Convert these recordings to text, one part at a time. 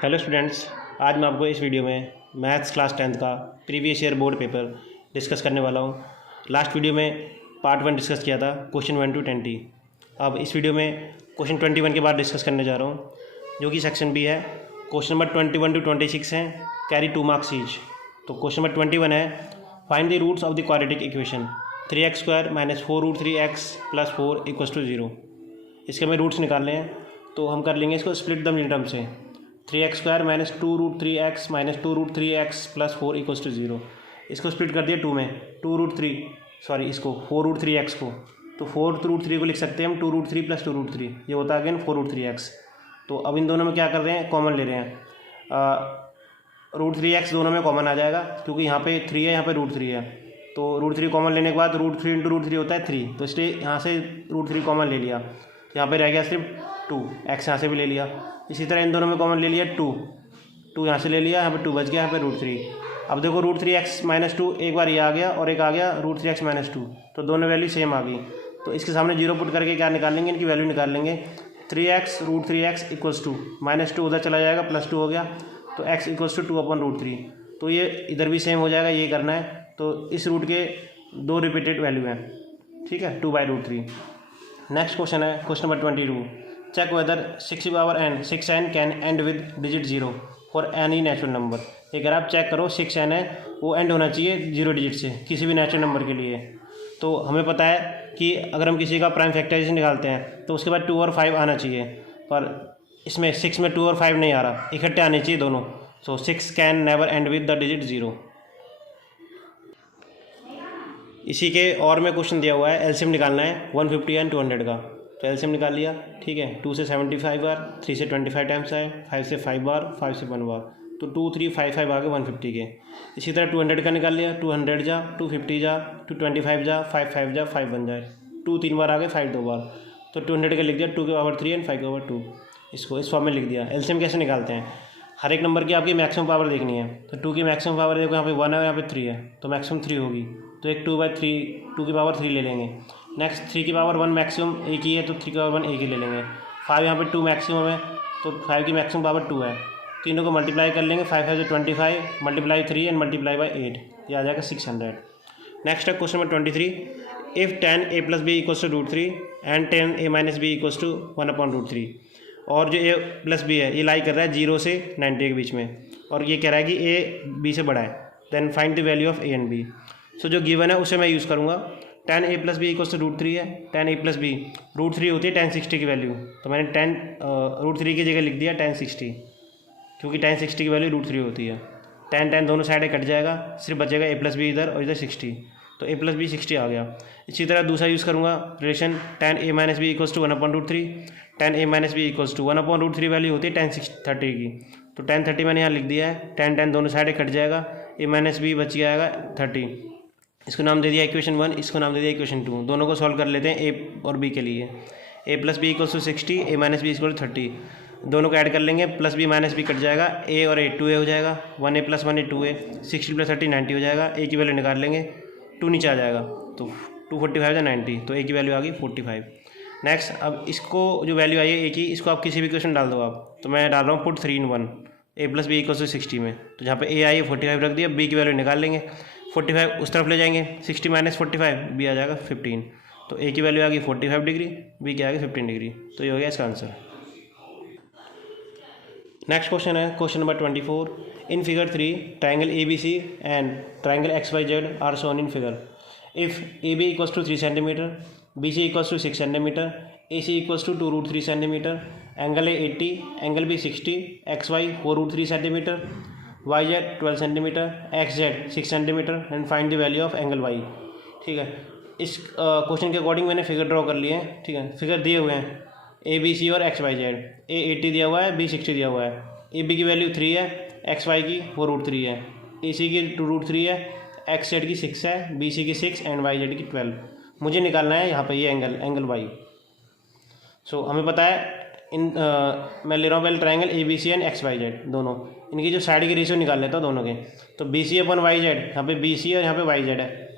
Hello students, आज मैं आपको इस वीडियो में मैथ्स क्लास 10th का previous year board paper discuss करने वाला हूँ। लास्ट वीडियो में पार्ट 1 डिस्कस किया था, क्वेश्चन 1 to 20। अब इस वीडियो में क्वेश्चन 21 के बाद डिस्कस करने जा रहा हूँ, जो कि सेक्शन बी है। क्वेश्चन नंबर 21 to 26 हैं, कैरी 2 मार्क्स ईच। तो क्वेश्चन नंबर 21 है, find the roots of the quadratic equation 3x² - 4√3x + 4 = 0। इसके हमें रूट्स निकालने हैं, तो हम कर लेंगे इसको स्प्लिट द मिडिल टर्म से। 3x² - 2√3x - 2√3x + 4 = 0। इसको स्प्लिट कर दिया 2 में, 4√3x को, तो 4√3 को लिख सकते हैं हम 2√3 + 2√3, ये होता है अगेन 4√3x। तो अब इन दोनों में क्या कर रहे हैं, कॉमन ले रहे हैं। √3x दोनों में कॉमन आ जाएगा, क्योंकि यहाँ पे 3 है, यहाँ पे √3 है। तो √3 कॉमन लेने के बाद √3 × √3 होता है 3, तो इसलिए यहाँ से √3 कॉमन ले लिया, यहाँ पे रह गया सिर्फ 2, x यहाँ से भी ले लिया। इसी तरह इन दोनों में कॉमन ले लिया 2 यहाँ से ले लिया, यहाँ पे 2 बच गया, यहाँ पे √3। अब देखो √3x - 2 एक बार ये आ गया और एक आ गया √3x - 2, तो दोनों वैल्यू सेम आ गई। तो इसके सामने 0 पुट करके क्या निकाल लेंगे, इनकी वैल्यू निकाल लेंगे। 3x √3x = 2, -2 उधर चला जाएगा, +2 हो गया, तो x = 2/√3। तो ये इधर भी सेम हो जाएगा, ये करना है। तो इस रूट के 2 रिपीटेड वैल्यू हैं, ठीक है, 2/√3। नेक्स्ट क्वेश्चन है question number 22। Check whether 6n can end with digit 0 for any natural number. अगर आप चेक करो 6n है, वो एंड होना चाहिए 0 डिजिट से किसी भी नेचुरल नंबर के लिए। तो हमें पता है कि अगर हम किसी का प्राइम फैक्टराइजेशन निकालते हैं तो उसके बाद 2 और 5 आना चाहिए, पर इसमें 6 में 2 और 5 नहीं आ रहा, इकट्ठे आने चाहिए दोनों। सो 6 can never and with the digit 0। इसी के और में क्वेश्चन दिया हुआ है, एलसीएम निकालना है 150 एंड 200 का। तो एलसीएम निकाल लिया, ठीक है। 2 से 75 बार, 3 से 25 टाइम्स आए, 5 से 5 बार, 5 से 1 बार, तो 2 3 5 5 आ गए 150 के। इसी तरह 200 का निकाल लिया, 200 जा, 250 जा, 225 जा, 5 5 जा, 5 बन जाए, 2 3 बार आ गए, 5 2 बार, तो 200 का लिख दिया 2³ एंड 5/2। इसको इस फॉर्म में लिख दिया। एलसीएम कैसे निकालते हैं, हर एक नंबर की आपकी मैक्सिमम पावर देखनी है। तो 2 की मैक्सिमम पावर देखो, यहाँ पे 1 है, यहाँ पे 3 है, तो मैक्सिमम 3 होगी, तो एक 2 की पावर 3 ले लेंगे। नेक्स्ट 3 की पावर 1 मैक्सिमम एक ही है, तो 3 की पावर 1 एक ही ले लेंगे। 5 यहाँ पे 2 मैक्सिमम है, तो 5 की मैक्सिमम पावर 2 है, तीनों को मल्टीप्लाई कर लेंगे। 5 5 25 × 3 एंड मल्टीप्लाई बाई 8, ये आ जाएगा 600। नेक्स्ट है question number 23। If 10a + b = √3 and 10a - b = 1/√3। और जो a + b है, ये लाई कर रहा है 0 से 90 के बीच में, और ये कह रहा है कि a b से बड़ा है। Then find the value of a and b। So जो गिवन है उसे मैं यूज़ करूँगा। 10a + b = √3 है, 10a + b √3 होती है 1060 की वैल्यू, तो मैंने √3 की जगह लिख दिया 1060, क्योंकि 1060 की वैल्यू √3 होती है। 10 दोनों साइड कट जाएगा, सिर्फ बचेगा a + b इधर और इधर 60, तो a + b 60 आ गया। इसी तरह दूसरा यूज़ करूँगा relation 10a - b = 1/√3। 10a - b = 1/√3 value होती है 1030 की, तो 1030 मैंने यहाँ लिख दिया है। 10 दोनों साइड कट जाएगा, a - b बच जाएगा 30। इसको नाम दे दिया इक्वेशन 1, इसको नाम दे दिया इक्वेशन 2। दोनों को सॉल्व कर लेते हैं a और b के लिए। a + b = 60, a - b = 30, दोनों को ऐड कर लेंगे, प्लस b - b कट जाएगा, a और a 2a हो जाएगा, 1a + 1a 2a, 60 + 30 90 हो जाएगा। a की वैल्यू निकाल लेंगे, 2 नीचे आ जाएगा, तो 245 या 90, तो a की वैल्यू आ गई 45। नेक्स्ट, अब इसको जो वैल्यू आई है a की, इसको आप किसी भी क्वेश्चन डाल दो आप, तो मैं डाल रहा हूँ पुट 3 in 1, a + b = 60 में, तो जहाँ पे a आई 45 रख दिया, b की वैल्यू निकाल लेंगे, 45 उस तरफ ले जाएंगे, 60 - 45 b आ जाएगा 15, तो a की वैल्यू आ गई 45 डिग्री, b की आ गई 15 डिग्री, तो ये हो गया इसका आंसर। नेक्स्ट क्वेश्चन है question number 24। In figure 3 triangle ABC and triangle XYZ are shown in figure. If AB = 3 cm, BC = 6 cm, AC = 2√3 cm, angle A 80, angle B 60, XY 4√3 cm, YZ 12 cm, XZ 6 cm, and find the value of angle Y। ठीक है, इस question के according मैंने figure draw कर लिए हैं। ठीक है, फिगर दिए हुए हैं ABC और XYZ। A 80 दिया हुआ है, B 60 दिया हुआ है, AB की वैल्यू 3 है, XY की 4√3 है, AC की 2√3 है, XZ की 6 है, BC की 6 एंड YZ की 12। मुझे निकालना है यहाँ पे ये एंगल Y। सो हमें पता है मैं ले रहा हूँ पहले ट्राइंगल ABC एंड XYZ, दोनों इनकी जो साइड की रेशियो निकाल लेता हूँ दोनों के। तो BC/YZ, यहाँ पे BC और यहाँ पे YZ है,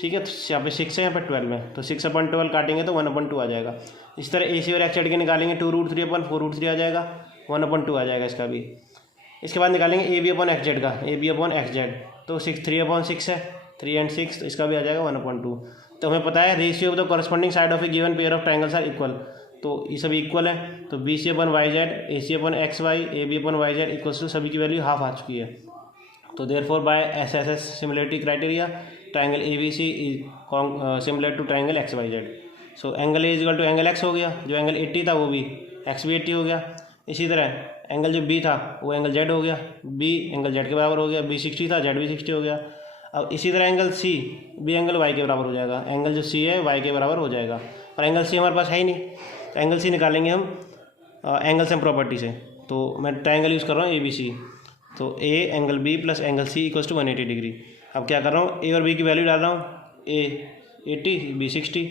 ठीक है। तो यहाँ पे 6 है, यहाँ पे 12 है, तो 6/12 काटेंगे तो 1/2 आ जाएगा। इस तरह AC और XZ के निकालेंगे, 2√3/4√3 आ जाएगा, 1/2 आ जाएगा इसका भी। इसके बाद निकालेंगे A B upon X Z का, A B upon X Z, तो 3/6 है, 3 and 6, तो इसका भी आ जाएगा 1/2। तो हमें पता है ratio of the corresponding side of a given pair of triangles are equal, तो ये सभी इक्वल है, तो B C upon Y Z, A C upon X Y, A B upon Y Z equals to सभी की value half आ चुकी है। तो therefore by S S S similarity criteria triangle A B C is similar to triangle X Y Z. So angle A is equal to angle x हो गया, जो angle 80 था वो भी एक्स भी 80 हो गया। इसी तरह एंगल जो बी था वो एंगल जेड हो गया, बी एंगल जेड के बराबर हो गया, बी 60 था, जेड भी 60 हो गया। अब इसी तरह angle C B angle Y के बराबर हो जाएगा, एंगल जो सी है वाई के बराबर हो जाएगा, और एंगल सी हमारे पास है ही नहीं, तो एंगल सी निकालेंगे हम एंगल सम प्रॉपर्टी से। तो मैं ट्राइंगल यूज़ कर रहा हूँ ए बी सी, तो A angle B plus angle C equals to 180 degree. अब क्या कर रहा हूँ, ए और बी की वैल्यू डाल रहा हूँ, ए 80 बी 60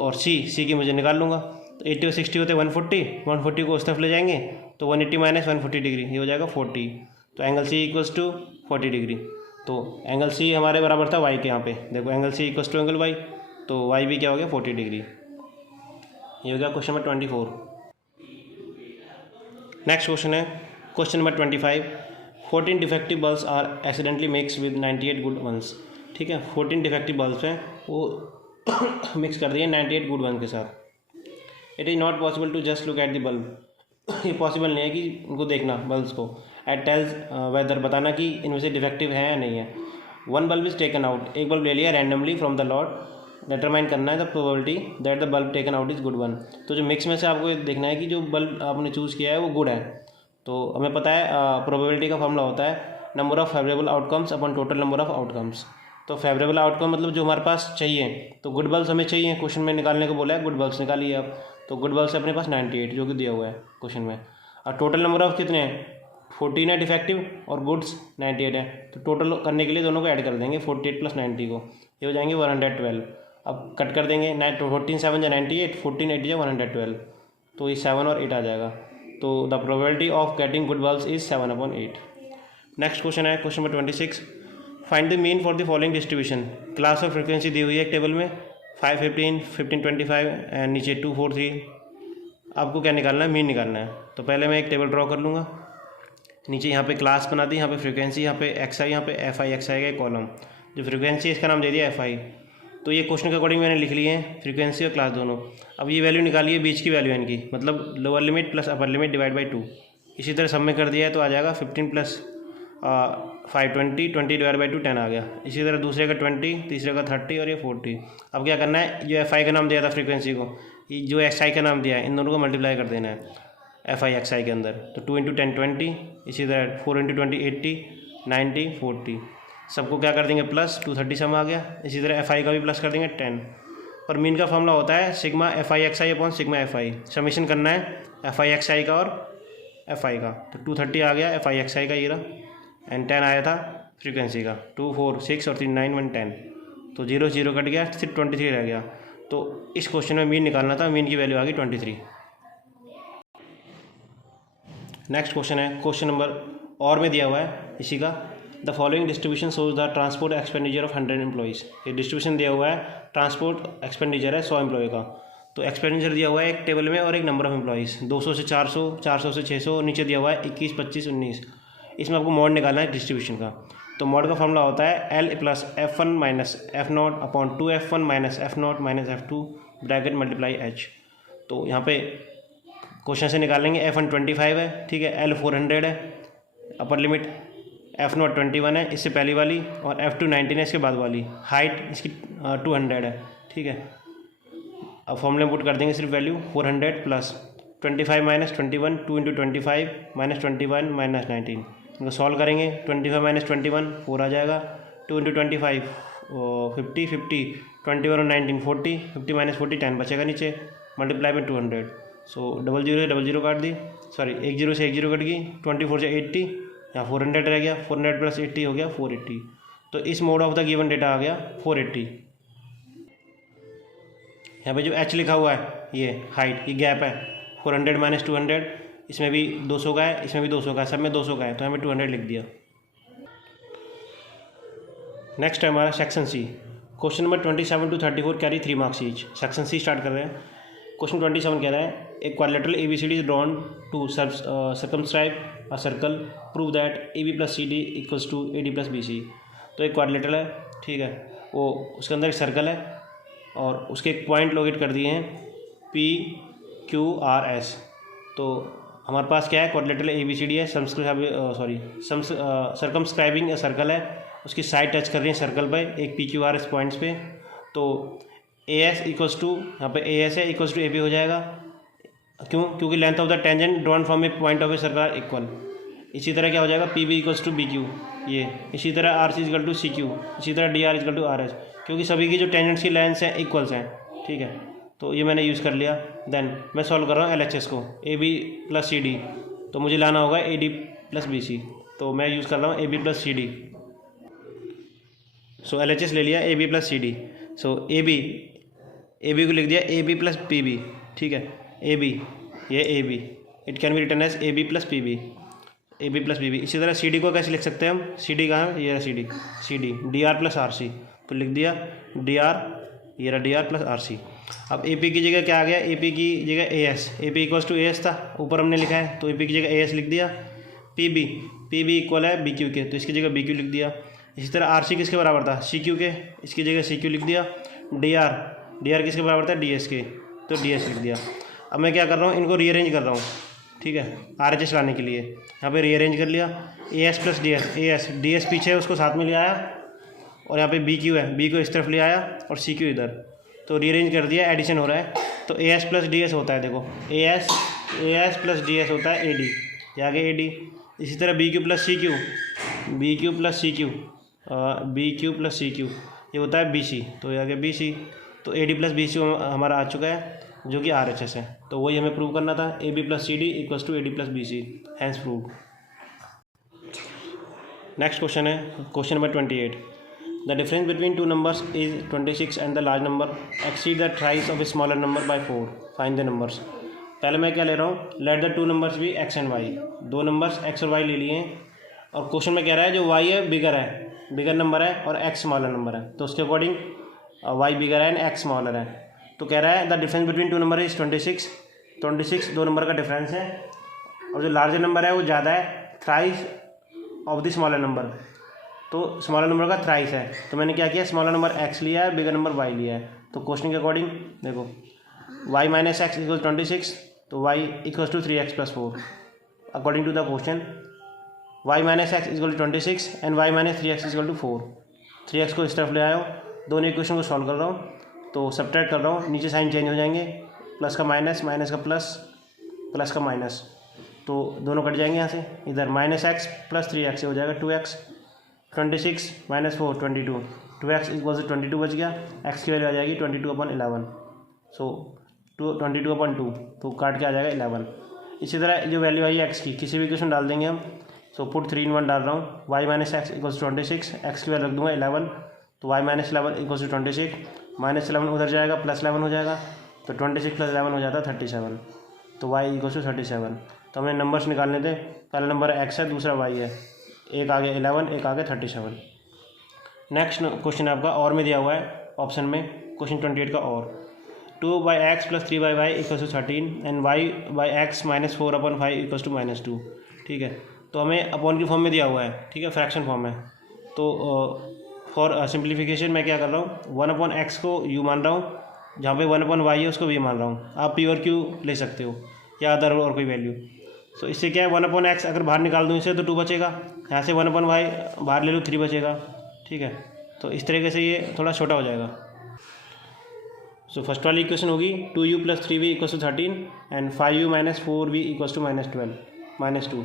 और सी की मुझे निकाल लूँगा। तो 80 और 60 होते 140 को उस तरफ ले जाएंगे तो 180 माइनस 140 डिग्री, ये हो जाएगा 40। तो angle C equals to 40 degree. तो एंगल सी हमारे बराबर था वाई के, यहाँ पे देखो angle C equals to angle Y, तो वाई भी क्या हो गया 40 डिग्री। ये हो गया क्वेश्चन नंबर 24। नेक्स्ट क्वेश्चन है question number 25। 14 defective bulbs are accidentally mix with 98 good ones. ठीक है, 14 डिफेक्टिव बल्ब्स हैं वो मिक्स कर दिए 98 गुड वंस के साथ। It is not possible to just look at the bulb. ये पॉसिबल नहीं है कि उनको देखना बल्ब्स को। एट टेल्स वेदर, बताना कि इनमें से डिफेक्टिव है या नहीं है। One bulb is taken out, एक बल्ब ले लिया randomly from the lot, determine करना है the probability that the bulb taken out is good one. तो जो मिक्स में से आपको देखना है कि जो बल्ब आपने चूज़ किया है वो गुड है। तो हमें पता है प्रोबेबिलिटी का फॉर्मूला होता है number of favourable outcomes upon total number of outcomes. तो फेवरेबल आउटकम मतलब जो हमारे पास चाहिए, तो गुड बल्ब्स हमें चाहिए, क्वेश्चन में निकालने को बोला है, गुड बल्ब्स निकालिए आप। तो गुड बल्ब्स अपने पास 98 जो कि दिया हुआ है क्वेश्चन में, और टोटल नंबर ऑफ कितने हैं 14 है डिफेक्टिव और गुड्स 98 है। तो टोटल करने के लिए दोनों को ऐड कर देंगे 48 प्लस 90 को, ये हो जाएंगे 112। अब कट कर देंगे 14 7 या 98, 14 8 या 112, तो ये 7 और 8 आ जाएगा। तो the probability of getting good bulbs is 7/8। Next question है question number 26। Find the mean for the following distribution. Class of frequency दी हुई है एक टेबल में 5 15 15 25 एंड नीचे 2 4 3। आपको क्या निकालना है, मीन निकालना है। तो पहले मैं एक टेबल ड्रॉ कर लूँगा, नीचे यहाँ पे क्लास बना दी, यहाँ पे फ्रीक्वेंसी, यहाँ पे एक्स आई, यहाँ पे एफ आई एक्स आई का एक कॉलम। जो फ्रीक्वेंसी इसका नाम दे दिया एफ आई। तो ये क्वेश्चन के अकॉर्डिंग मैंने लिख लिए हैं फ्रीक्वेंसी और क्लास दोनों। अब ये वैल्यू निकालिए बीच की वैल्यू है इनकी, मतलब lower limit plus upper limit divide by 2। इसी तरह सब में कर दिया है तो आ जाएगा 15 प्लस 5 20 डिवाइड बाई 2 10 आ गया। इसी तरह दूसरे का 20, तीसरे का 30 और ये 40। अब क्या करना है, जो एफ आई का नाम दिया था फ्रीक्वेंसी को, ये जो एक्स आई का नाम दिया है, इन दोनों को मल्टीप्लाई कर देना है एफ आई एक्स आई के अंदर। तो 2 × 10 20, इसी तरह 4 × 20 80 90 40। सबको क्या कर देंगे प्लस, 230 सम आ गया। इसी तरह एफ आई का भी प्लस कर देंगे 10। और मीन का फॉर्मूला होता है sigma F I x I upon sigma F I. Summation करना है एफ आई एक्स आई का और एफ आई का। तो 230 आ गया एफ आई एक्स आई का, ये रहा, एंड 10 आया था फ्रीक्वेंसी का। 2 4 6 और 3 9 1 10। तो 0 0 कट गया, सिर्फ 23 रह गया। तो इस क्वेश्चन में मीन निकालना था, मीन की वैल्यू आ गई 23। नेक्स्ट क्वेश्चन है क्वेश्चन नंबर और में दिया हुआ है इसी का। The following distribution shows the transport expenditure of 100 employees. ये डिस्ट्रीब्यूशन दिया हुआ है, ट्रांसपोर्ट एक्सपेंडिचर है 100 एम्प्लॉय का। तो एक्सपेंडिचर दिया हुआ है एक टेबल में और एक नंबर ऑफ एम्प्लॉइज़ 200 से 400, 400 से 600, नीचे दिया हुआ है 21 25 19। इसमें आपको मॉड निकालना है डिस्ट्रीब्यूशन का। तो मॉड का फॉर्मूला होता है L plus F1 minus F0 upon 2F1 minus F0 minus F2 bracket multiply H। तो यहाँ पे क्वेश्चन से निकालेंगे F1 25 है, ठीक है, L 400 है, अपर लिमिट F0 21 है इससे पहली वाली, और F2 19 है इसके बाद वाली, हाइट इसकी 200 है, ठीक है। अब फॉर्मूले में पुट कर देंगे सिर्फ value 400 plus 25 minus 21, 2 × 25 minus 21 minus 19। इनको सॉल्व करेंगे, 25 माइनस 21 4 आ जाएगा, 2 × 25 50 50, 21 और 19 40, 50 माइनस 40 10 बचेगा नीचे, मल्टीप्लाई में 200। सो 00 से 00 काट दी, सॉरी 10 से 10 कट गई, 24 से 80, यहाँ 400 रह गया, 400 प्लस 80 हो गया 480। तो इस mode of the given data आ गया 480। यहाँ पे जो H लिखा हुआ है ये हाइट, ये गैप है 400 माइनस 200, इसमें भी 200 का है, इसमें भी 200 का है, सब में 200 का है, तो हमें 200 लिख दिया। नेक्स्ट है हमारा section C. Question number 27 to 34 carry 3 marks each. Section C start कर रहे हैं। क्वेश्चन 27 कह रहा है एक quadrilateral ABCD is drawn to circumscribe a circle, prove that AB + CD equals to AD + BC। तो एक क्वाड्रिलेटरल है, ठीक है, वो उसके अंदर एक सर्कल है और उसके एक पॉइंट लोकेट कर दिए हैं P Q R S। तो हमारे पास क्या है, क्वाड्रिलेटरल ABCD है, सर्कमस्क्राइबिंग सर्कल है, उसकी साइड टच कर रही है सर्कल पे एक PQRS पॉइंट्स पे। तो AS इक्वल्स टू, यहाँ पे AS है, इक्वल्स टू AB हो जाएगा। क्यों? क्योंकि length of the tangent drawn from a point of a circle are equal. इसी तरह क्या हो जाएगा, PB इक्वल्स टू BQ ये, इसी तरह RC इक्वल टू CQ, इसी तरह DR इक्वल टू RS, क्योंकि सभी की जो टेंजेंट्स की लेंथ्स हैं इक्वल्स हैं, ठीक है। तो ये मैंने यूज़ कर लिया। देन मैं सॉल्व कर रहा हूँ LHS को, AB + CD, तो मुझे लाना होगा AD + BC। तो मैं यूज़ कर रहा हूँ AB + CD। सो LHS ले लिया AB + CD। सो AB को लिख दिया AB + PB, ठीक है। AB, ये AB, it can be written as AB + PB, AB + PB। इसी तरह CD को कैसे लिख सकते हैं हम, CD कहाँ है, ये रहा CD DR + RC, तो लिख दिया DR, ये रहा DR + RC। अब AP की जगह क्या आ गया, AP की जगह AS, AP equals to AS था, ऊपर हमने लिखा है, तो AP की जगह AS लिख दिया। PB इक्वल है BQ के, तो इसकी जगह BQ लिख दिया। इसी तरह RC किसके बराबर था, CQ के, इसकी जगह CQ लिख दिया। DR किसके बराबर था, DS के, तो DS लिख दिया। अब मैं क्या कर रहा हूँ, इनको रीअरेंज कर रहा हूँ, ठीक है, RHS लाने के लिए। यहाँ पे रीअरेंज कर लिया, AS + DS, DS पीछे उसको साथ में ले आया, और यहाँ पे BQ है, B को इस तरफ ले आया और CQ इधर, तो रीअरेंज कर दिया, एडिशन हो रहा है। तो AS + DS होता है, देखो AS + DS होता है AD, ये आगे AD। इसी तरह BQ + CQ ये होता है BC, तो ये आगे BC। तो AD + BC हमारा आ चुका है, जो कि RHS है। तो वही हमें प्रूव करना था, AB + CD equals to AD + BC, hence proved. Next question है question number 28। The difference between two numbers is 26 and the large number exceed the thrice of a smaller number by 4, find the numbers. पहले मैं क्या ले रहा हूँ, let the two numbers be X and Y। दो numbers X और Y ले लिए हैं, और क्वेश्चन में कह रहा है जो Y है बिगर नंबर है और X स्मॉलर नंबर है, तो उसके अकॉर्डिंग Y बिगर है एंड X स्मॉलर है। तो कह रहा है the difference between to number is 26 दो नंबर का डिफरेंस है, और जो लार्जर नंबर है वो ज़्यादा है, thrice of the smaller number, तो स्मॉलर नंबर का थ्राइस है। तो मैंने क्या किया, स्मॉलर नंबर X लिया है, बिगर नंबर Y लिया है। तो क्वेश्चन के अकॉर्डिंग देखो, Y - X = 26, तो Y = 3X + 4। According to the question Y - X = 26 and Y - 3X = 4। 3X को इस तरफ ले आया, दोनों इक्वेशन को सॉल्व कर रहा हूँ, तो सब्ट्रैक्ट कर रहा हूँ, नीचे साइन चेंज हो जाएंगे, प्लस का माइनस, माइनस का प्लस, प्लस का माइनस, तो दोनों कट जाएंगे यहाँ से। इधर -X + 3X हो जाएगा 2X, 26 - 4 22, 2X = 22 बच गया। X की वैल्यू आ जाएगी 22/11, सो 22/2, तो काट के आ जाएगा 11। इसी तरह जो वैल्यू आई X की किसी भी इक्वेशन डाल देंगे हम, सो पुट 3 in 1 डाल रहा हूँ। Y - X = 26, X की वैल्यू रख दूंगा 11, तो Y - 11 = 26, -11 उधर जाएगा, +11 हो जाएगा, तो 26 + 11 हो जाता है 37, तो Y = 37। तो हमें नंबर्स निकालने थे, पहला नंबर X है, दूसरा Y है, एक आगे 11, एक आगे 37। नेक्स्ट क्वेश्चन आपका और में दिया हुआ है ऑप्शन में, क्वेश्चन 28 का और 2/x + 3/y = 13 एंड y/x - 4/5 = -2, ठीक है। तो हमें अपॉन की फॉर्म में दिया हुआ है, ठीक है, फ्रैक्शन फॉर्म में। तो फॉर सिंप्लीफिकेशन मैं क्या कर रहा हूँ, 1/x को u मान रहा हूँ, जहाँ पे 1/y है उसको v मान रहा हूँ। आप p और q ले सकते हो या अदर और कोई वैल्यू। सो इससे क्या है, 1/x अगर बाहर निकाल दूँ इसे तो 2 बचेगा, यहाँ से 1/y बाहर ले लूँ 3 बचेगा, ठीक है। तो इस तरीके से ये थोड़ा छोटा हो जाएगा। सो फर्स्ट वाली इक्वेशन होगी 2u + 3v = 13 and 5u - 4v = -2।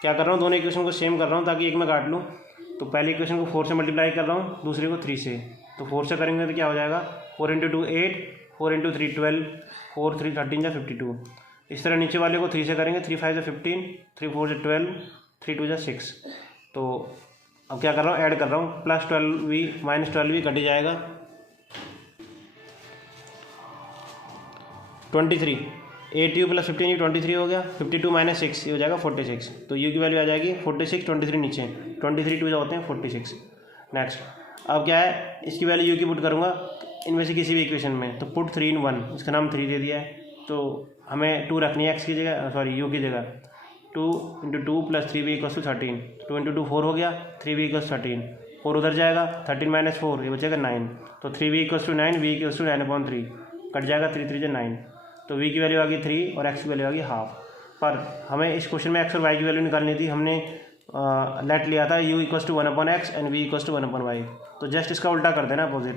क्या कर रहा हूँ, दोनों इक्वेशन को सेम कर रहा हूँ ताकि एक में काट लूँ। तो पहली इक्वेशन को 4 से मल्टीप्लाई कर रहा हूँ, दूसरे को 3 से। तो 4 से करेंगे तो क्या हो जाएगा, 4 × 2 8, 4 × 3 12, 4 3 13 = 52। इस तरह नीचे वाले को 3 से करेंगे, 3 5 = 15, 3 4 = 12, 3 2 = 6। तो अब क्या कर रहा हूँ, ऐड कर रहा हूँ, +12v - 12v कट जाएगा, 23, 8u + 15u 23 हो गया, 52 - 6 ये हो जाएगा 46। तो u की वैल्यू आ जाएगी 46, 23 नीचे, 23 2 होते हैं 46। नेक्स्ट अब क्या है, इसकी वैल्यू u की पुट करूँगा इनमें से किसी भी इक्वेशन में, तो पुट 3 in 1, इसका नाम 3 दे दिया है, तो हमें 2 रखनी है एक्स की जगह, सॉरी यू की जगह। 2 × 2 + 3v = 13। 2 × 2 4 हो गया, 3v = 13, 4 उधर जाएगा, 13 - 4 ये बचेगा 9, तो 3v = 9, v = 9/3 कट जाएगा, 3 3 9, तो v की वैल्यू आ गई 3 और x की वैल्यू आ गई हाफ। पर हमें इस क्वेश्चन में x और y की वैल्यू निकालनी थी, हमने लेट लिया था u = 1/x and v = 1/y, तो जस्ट इसका उल्टा कर देना अपोजिट।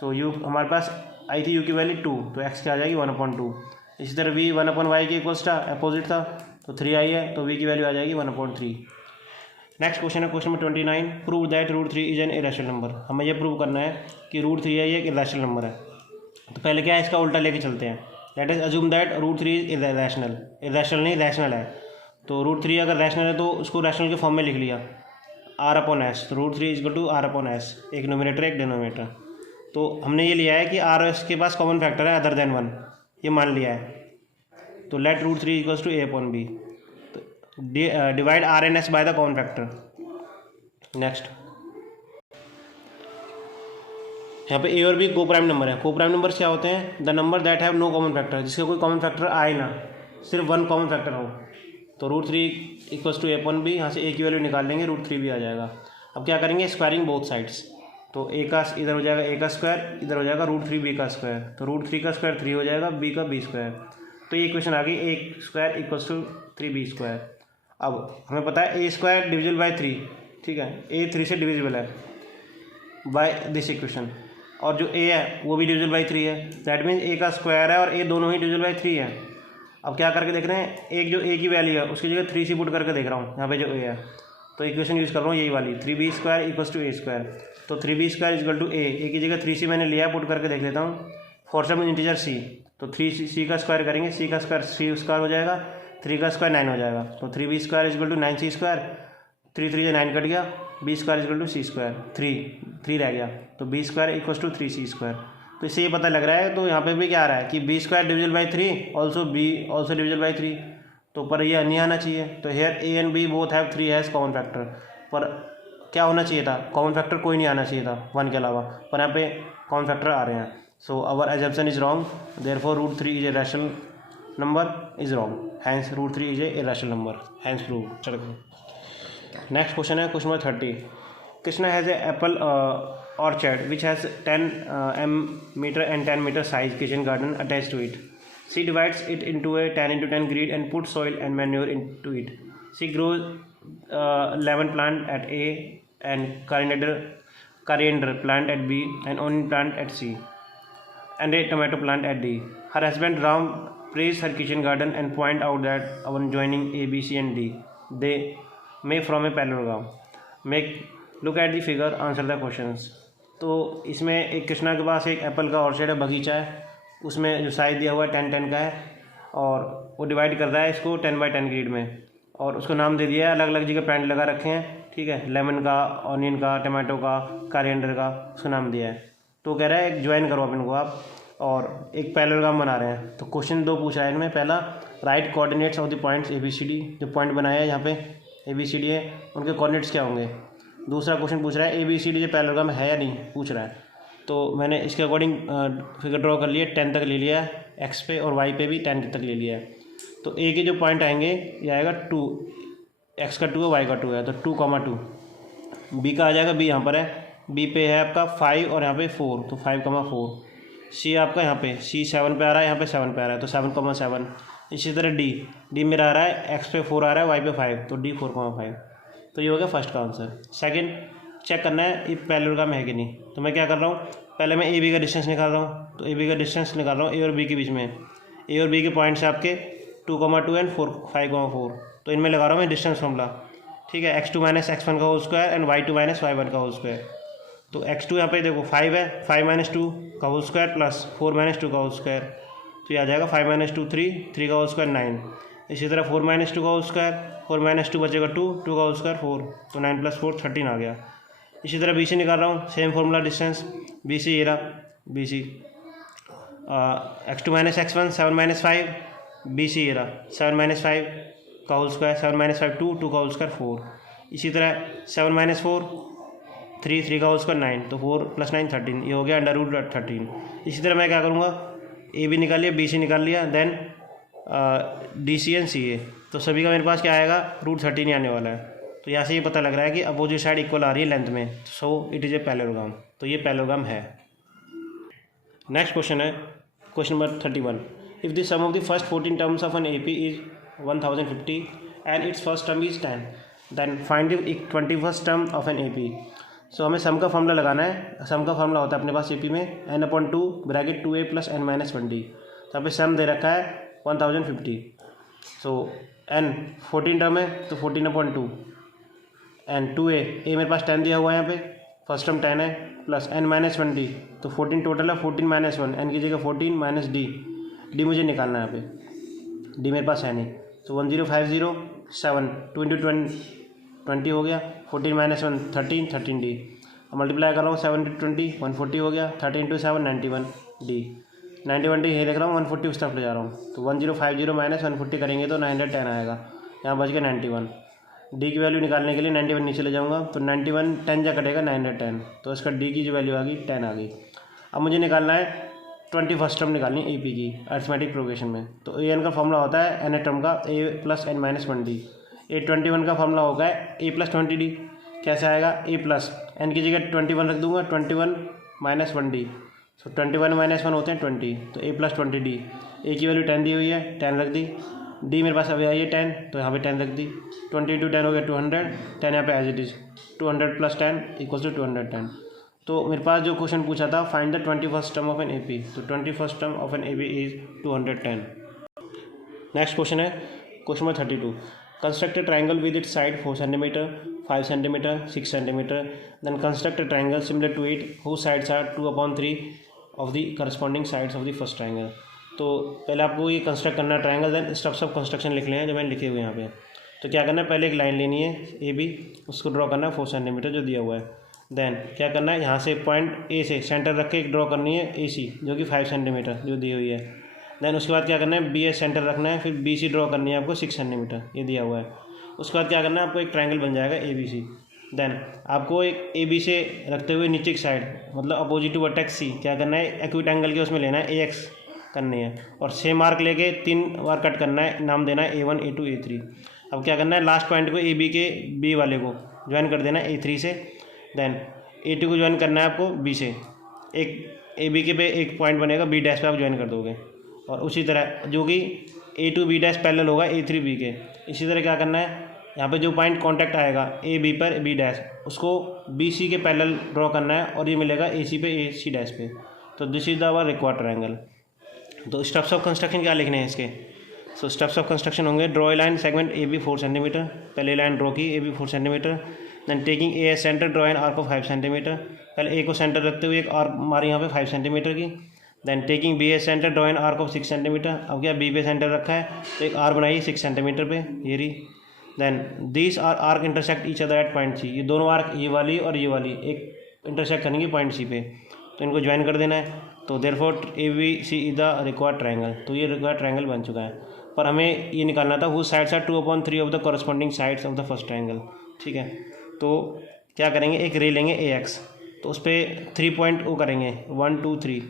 सो u हमारे पास आई थी u की वैल्यू 2, तो x क्या आ जाएगी 1/2। इसी तरह v 1/y के इक्वल्स था, अपोजिट था, तो 3 आई है, तो v की वैल्यू आ जाएगी 1/3। नेक्स्ट क्वेश्चन है question number 29, prove that √3 is an irrational number. हमें यह प्रूव करना है कि √3 है ये एक इरेशनल नंबर है। तो पहले क्या है, इसका उल्टा लेके चलते हैं। Let us assume that √3 is irrational, irrational नहीं रैशनल है। तो √3 अगर रैशनल है तो उसको रैशनल के फॉर्म में लिख लिया, r/s, तो √3 = r/s, एक न्यूमरेटर एक डिनोमिनेटर। तो हमने ये लिया है कि r और s के पास कॉमन फैक्टर है अदर देन 1, ये मान लिया है। तो let √3 = a/b, divide r and s by the common factor. Next यहाँ पे a और b को प्राइम नंबर है। को प्राइम नंबर्स क्या होते हैं, the number that have no common factor, जिसका कोई कॉमन फैक्टर आए ना, सिर्फ 1 कॉमन फैक्टर हो। तो √3 = a/b, यहाँ से a की वैल्यू निकाल लेंगे, √3 भी आ जाएगा। अब क्या करेंगे, स्क्वायरिंग बोथ साइड्स, तो a का इधर हो जाएगा a का स्क्वायर, इधर हो जाएगा √3b का स्क्वायर, तो √3 का स्क्वायर 3 हो जाएगा, b का b स्क्वायर। तो ये इक्वेशन आ गई, a² = 3b²। अब हमें पता है a² डिविजिबल बाय 3, ठीक है, a 3 से डिविजिबल है बाय दिस इक्वेशन, और जो a है वो भी डिविजिबल बाई 3 है, दैट मीन्स a का स्क्वायर है और a दोनों ही डिविजिबल बाई 3 है। अब क्या करके देख रहे हैं, एक जो a की वैल्यू है उसकी जगह 3c पुट करके देख रहा हूँ, यहाँ पे जो a है, तो इक्वेशन यूज़ कर रहा हूँ यही वाली, 3b² = a²। तो 3b² = a की जगह 3c मैंने लिया, पुट करके देख लेता हूँ। फॉर सम इंटीजर c, तो 3c का स्क्वायर करेंगे, c का स्क्वायर 3 हो जाएगा, 3 का स्क्वायर 9 हो जाएगा, तो 3b² = 9c², 3 3 9 कट गया, b² = c², 3 रह गया, तो b² = 3c²। तो इससे ये पता लग रहा है, तो यहाँ पे भी क्या आ रहा है कि b² divisible by 3, also b also divisible by 3, तो पर ये नहीं आना चाहिए। तो here a and b both have 3 has common factor, पर क्या होना चाहिए था, कॉमन फैक्टर कोई नहीं आना चाहिए था 1 के अलावा, पर यहाँ पे कॉमन फैक्टर आ रहे हैं। So our assumption is wrong, therefore √3 is a rational number is wrong, hence √3 is a irrational number, hence proved. Next question है question number 30, Krishna has a apple orchard which has 10 meter and 10 meter size kitchen garden attached to it. She divides it into a 10 × 10 grid and puts soil and manure into it. She grows lemon plant at A and coriander plant at B and onion plant at C and a tomato plant at D. Her husband Ram praised her kitchen garden and point out that when joining A, B, C and D, they may form a parallelogram. Look at the figure, answer the questions. तो इसमें एक कृष्णा के पास एक Apple का orchard है, बगीचा है, उसमें जो साइज दिया हुआ है 10 का है, और वो डिवाइड कर रहा है इसको 10 बाई 10 ग्रिड में, और उसको नाम दे दिया है, अलग अलग जगह प्लांट लगा रखे हैं, ठीक है, लेमन का, ऑनियन का, टमाटो का, कोरिएंडर का, उसको नाम दिया है। तो कह रहा है एक ज्वाइन करो अपन को आप, और एक पैरेललोग्राम बना रहे हैं। तो क्वेश्चन 2 पूछा है इनमें, पहला right coordinates of the points ABCD, जो पॉइंट बनाया है यहाँ पे ABCD है, उनके कोऑर्डिनेट्स क्या होंगे। दूसरा क्वेश्चन पूछ रहा है ABCD जो पैरेललोग्राम है या नहीं, पूछ रहा है। तो मैंने इसके अकॉर्डिंग फिगर ड्रॉ कर लिए, 10 तक ले लिया है, x पे और y पे भी 10 तक ले लिया है। तो a के जो पॉइंट आएंगे ये आएगा 2, x का 2 है, y का 2 है, तो 2,2। b का आ जाएगा, b यहाँ पर है, b पे है आपका 5 और यहाँ पे 4, तो 5,4। c आपका यहाँ पे c 7 पे आ रहा है, यहाँ पे 7 पे आ रहा है, तो 7,7। इसी तरह d मेरा आ रहा है, x पे 4 आ रहा है, y पे 5, तो d 4,5। तो ये हो गया फर्स्ट का आंसर। सेकंड चेक करना है ये पैरेललोग्राम है कि नहीं। तो मैं क्या कर रहा हूँ, पहले मैं AB का डिस्टेंस निकाल रहा हूँ। तो AB का डिस्टेंस निकाल रहा हूँ A और B के बीच में। A और B के पॉइंट्स है आपके 2,2 एंड 5,4। तो इनमें लगा रहा हूँ मैं डिस्टेंस फॉर्मूला, ठीक है, x2 - x1 का whole square and y2 - y1 का होल स्क्वायर। तो x2 यहाँ पे देखो 5 है, 5 - 2 का होल स्क्वायर प्लस 4 - 2 का होल स्क्वायर, तो ये आ जाएगा 5 - 2 3 का होल स्क्वायर 9। इसी तरह 4 - 2 का होल स्क्वायर, 4 - 2 बचेगा 2 का होल स्क्वायर 4, तो 9 + 4 13 आ गया। इसी तरह BC निकाल रहा हूँ, सेम फार्मूला डिस्टेंस BC ये रहा, BC x2 - x1 7 - 5, BC ये रहा 7 - 5 का होल स्क्वायर, 7 - 5 2 का होल स्क्वायर 4। इसी तरह 7 - 4 3 का होल स्क्वायर 9, तो 4 + 9 13, ये हो गया √13। इसी तरह मैं क्या करूँगा, ए बी निकाल लिया, बी सी निकाल लिया, then D C and C A. तो सभी का मेरे पास क्या आएगा, √13 ही आने वाला है। तो यहाँ से ये पता लग रहा है कि अपोजिट साइड इक्वल आ रही है लेंथ में, so it is a parallelogram. तो ये पैरेललोग्राम है। नेक्स्ट क्वेश्चन है question number 31। If the sum of the first 14 terms of an A P is 1050 and its first term is 10, then find the 21st term of an A P. So हमें sum का formula लगाना है। सम का formula होता है अपने पास A P में n/2 bracket 2a + n-1d। तो यहाँ पे सम दे रखा है 1050। सो n 14 टर्म है तो 14/2 एंड 2a मेरे पास 10 दिया हुआ है यहाँ पे, फर्स्ट टर्म 10 है, प्लस n-1d तो 14 टोटल है, 14 - 1 n की जगह 14 माइनस d मुझे निकालना है यहाँ पे, d मेरे पास है नहीं। तो 1050 7 2 × 20 हो गया, 14 - 1 13 13d। अब मल्टीप्लाई कर रहा हूँ 7 × 20 140 हो गया, 13 × 7 91d 91d ये लिख रहा हूँ, 140 उस तरफ ले जा रहा हूँ। तो 1050 - 140 करेंगे तो 910 आएगा, यहाँ बच गया 91। डी की वैल्यू निकालने के लिए 91 नीचे ले जाऊँगा, तो 91 10 जा कटेगा 910, तो इसका डी की जो वैल्यू आ गई 10 आ गई। अब मुझे निकालना है 21st टर्म निकालनी है ए पी की अरिथमेटिक प्रोग्रेशन में। तो ए एन का फॉर्मूला होता है एन टर्म का ए + n-1d। ए 21 का फॉर्मूला होगा ए + 20d। कैसे आएगा, ए प्लस एन की जगह 21 रख दूंगा, 21 - 1d। सो 21 - 1 होते हैं 20, तो ए + 20d। ए की वैल्यू 10 दी हुई है, 10 रख दी। डी मेरे पास अभी आई है 10, तो यहाँ पे 10 रख दी। 20 × 10 हो गया 200, 10 यहाँ पे एज इट इज़ 200 + 10 = 210। तो मेरे पास जो क्वेश्चन पूछा था find the 21st term of an A P, तो 21st term of an A P is 210। Next question है question number 32। Construct a triangle with it side 4 cm, 5 cm, 6 cm, then construct a triangle similar to it whose sides are 2/3 of the corresponding sides of the first triangle. तो पहले आपको ये construct करना है triangle, then steps of construction लिख लें हैं जो मैंने लिखे हुए यहाँ पे। तो क्या करना है, पहले एक लाइन लेनी है ए बी, उसको ड्रॉ करना है 4 cm जो दिया हुआ है। देन क्या करना है, यहाँ से पॉइंट ए से सेंटर रख के एक ड्रॉ करनी है ए सी जो कि 5 cm जो दी हुई है। देन उसके बाद क्या करना है, बी ए सेंटर रखना है, फिर बी सी ड्रॉ करनी है आपको 6 cm ये दिया हुआ है। उसके बाद क्या करना है, आपको एक ट्राइंगल बन जाएगा ए बी सी। देन आपको एक ए बी से रखते हुए नीचे की साइड मतलब अपोजिट टू वर्टेक्स सी क्या करना है, एक्यूट एंगल के उसमें लेना है ए एक्स करनी है, और सेम मार्क लेके 3 बार कट करना है, नाम देना है A1 A2 A3। अब क्या करना है, लास्ट पॉइंट को ए बी के बी वाले को ज्वाइन कर देना है A3 से। देन A2 को ज्वाइन करना है आपको बी से, एक ए बी के पे एक पॉइंट बनेगा बी डैश पे आप ज्वाइन कर दोगे, और उसी तरह जो कि A2 बी डैश पैरेलल होगा A3 बी के। इसी तरह क्या करना है, यहाँ पे जो पॉइंट कांटेक्ट आएगा ए बी पर बी डैश उसको बी सी के पैरेलल ड्रॉ करना है, और ये मिलेगा ए सी पे ए सी डैश पे। तो this is the our required triangle. तो स्टेप्स ऑफ कंस्ट्रक्शन क्या लिखने हैं इसके, सो स्टेप्स ऑफ कंस्ट्रक्शन होंगे, draw a line segment A B 4 cm, पहले लाइन ड्रॉ की A B 4 cm। Then taking A as centre draw an arc of 5 cm, पहले ए को सेंटर रखते हुए एक आर्क मारी यहाँ पे 5 cm की। Then taking B as centre draw an arc of 6 cm, अब क्या बी पे सेंटर रखा है तो एक आर बनाइए 6 cm पे, ये रही। Then this arc intersect each other at point C, ये दोनों आर्क ये वाली और ये वाली एक इंटरसेक्ट करेंगे पॉइंट सी पे, तो इनको ज्वाइन कर देना है। तो therefore A B C is the required triangle. तो ये रिक्वायर्ड ट्रायंगल बन चुका है, पर हमें ये निकालना था whose sides are 2/3 of the corresponding sides of the first triangle. ठीक है, तो क्या करेंगे, एक रे लेंगे ए एक्स, तो उस पर 3 पॉइंट ओ करेंगे 1 2 3,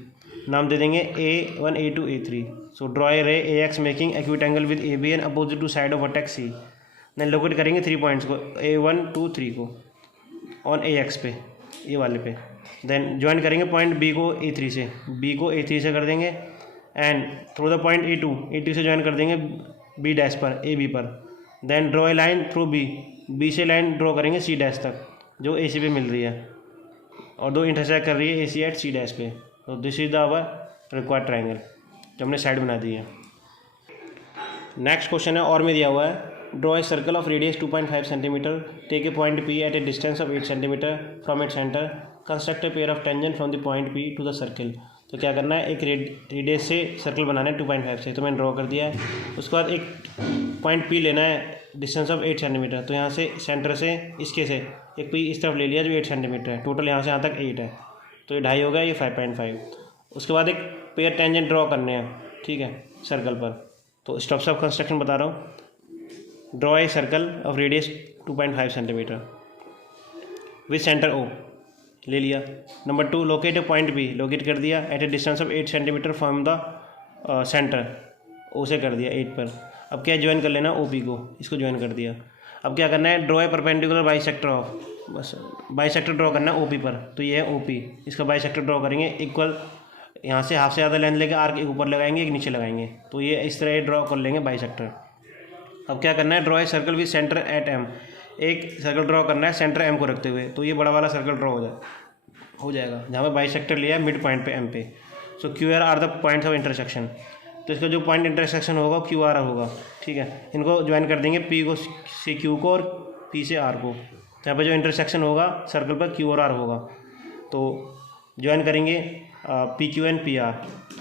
नाम दे देंगे A1 A2 A3। So draw a ray A X making acute angle with A B and opposite to side of vertex C. Then locate करेंगे 3 पॉइंट्स को A1 2 3 को ऑन ए एक्स पे, ये वाले पे। देन ज्वाइन करेंगे point B को A3 से, बी को A3 से कर देंगे, and through the point A2 से ज्वाइन कर देंगे बी डैश पर ए बी पर। Then draw a line through B से लाइन ड्रॉ करेंगे सी डैश तक जो ए सी पे मिल रही है, और दो इंटरसेक्ट कर रही है ए सी एट सी डैश पे। तो this is the our required triangle जो हमने साइड बना दी है। नेक्स्ट क्वेश्चन है और में दिया हुआ है, draw a circle of radius 2.5 cm, take a point P at a distance of 8 cm from it centre, construct a pair of tangent from the point P to the circle. तो क्या करना है, एक रेडियस से circle बनाना है 2.5 से, तो मैंने ड्रॉ कर दिया है। उसके बाद एक पॉइंट P लेना है डिस्टेंस ऑफ 8 cm, तो यहाँ से सेंटर से इसके से एक P इस तरफ ले लिया जो 8 cm है, टोटल यहाँ से यहाँ तक 8 है, तो ये 2.5 हो गया, ये 5.5। उसके बाद एक पेयर टेंजेंट ड्रॉ करने हैं, ठीक है, सर्कल पर। तो स्टेप्स ऑफ कंस्ट्रक्शन बता रहा हूँ, draw a circle of radius 2.5 cm with centre O ले लिया। Number 2 locate a point B, locate कर दिया at a distance of 8 cm from the centre O से कर दिया 8 पर। अब क्या ज्वाइन कर लेना OP को, इसको ज्वाइन कर दिया। अब क्या करना है, draw A perpendicular bisector of, बस बाइसेक्टर ड्रॉ करना है OP पर। तो ये है OP, इसका बाइसेक्टर ड्रॉ करेंगे इक्वल, यहाँ से हाफ से ज़्यादा लेंथ लेके आर्क एक ऊपर लगाएंगे एक नीचे लगाएंगे, तो ये इस तरह ड्रॉ कर लेंगे बाइसेक्टर। अब क्या करना है, draw a circle with centre at M, एक सर्कल ड्रॉ करना है सेंटर M को रखते हुए। तो ये बड़ा वाला सर्कल ड्रॉ हो जाएगा जहाँ पे बाइसेक्टर लिया है मिड पॉइंट पे M पे। So QR are the points of intersection, तो इसका जो पॉइंट इंटरसेक्शन होगा QR होगा, ठीक है। इनको ज्वाइन कर देंगे P को से Q को और P से R को। यहाँ पे जो इंटरसेक्शन होगा सर्कल पर Q और R होगा, तो ज्वाइन करेंगे PQ एंड PR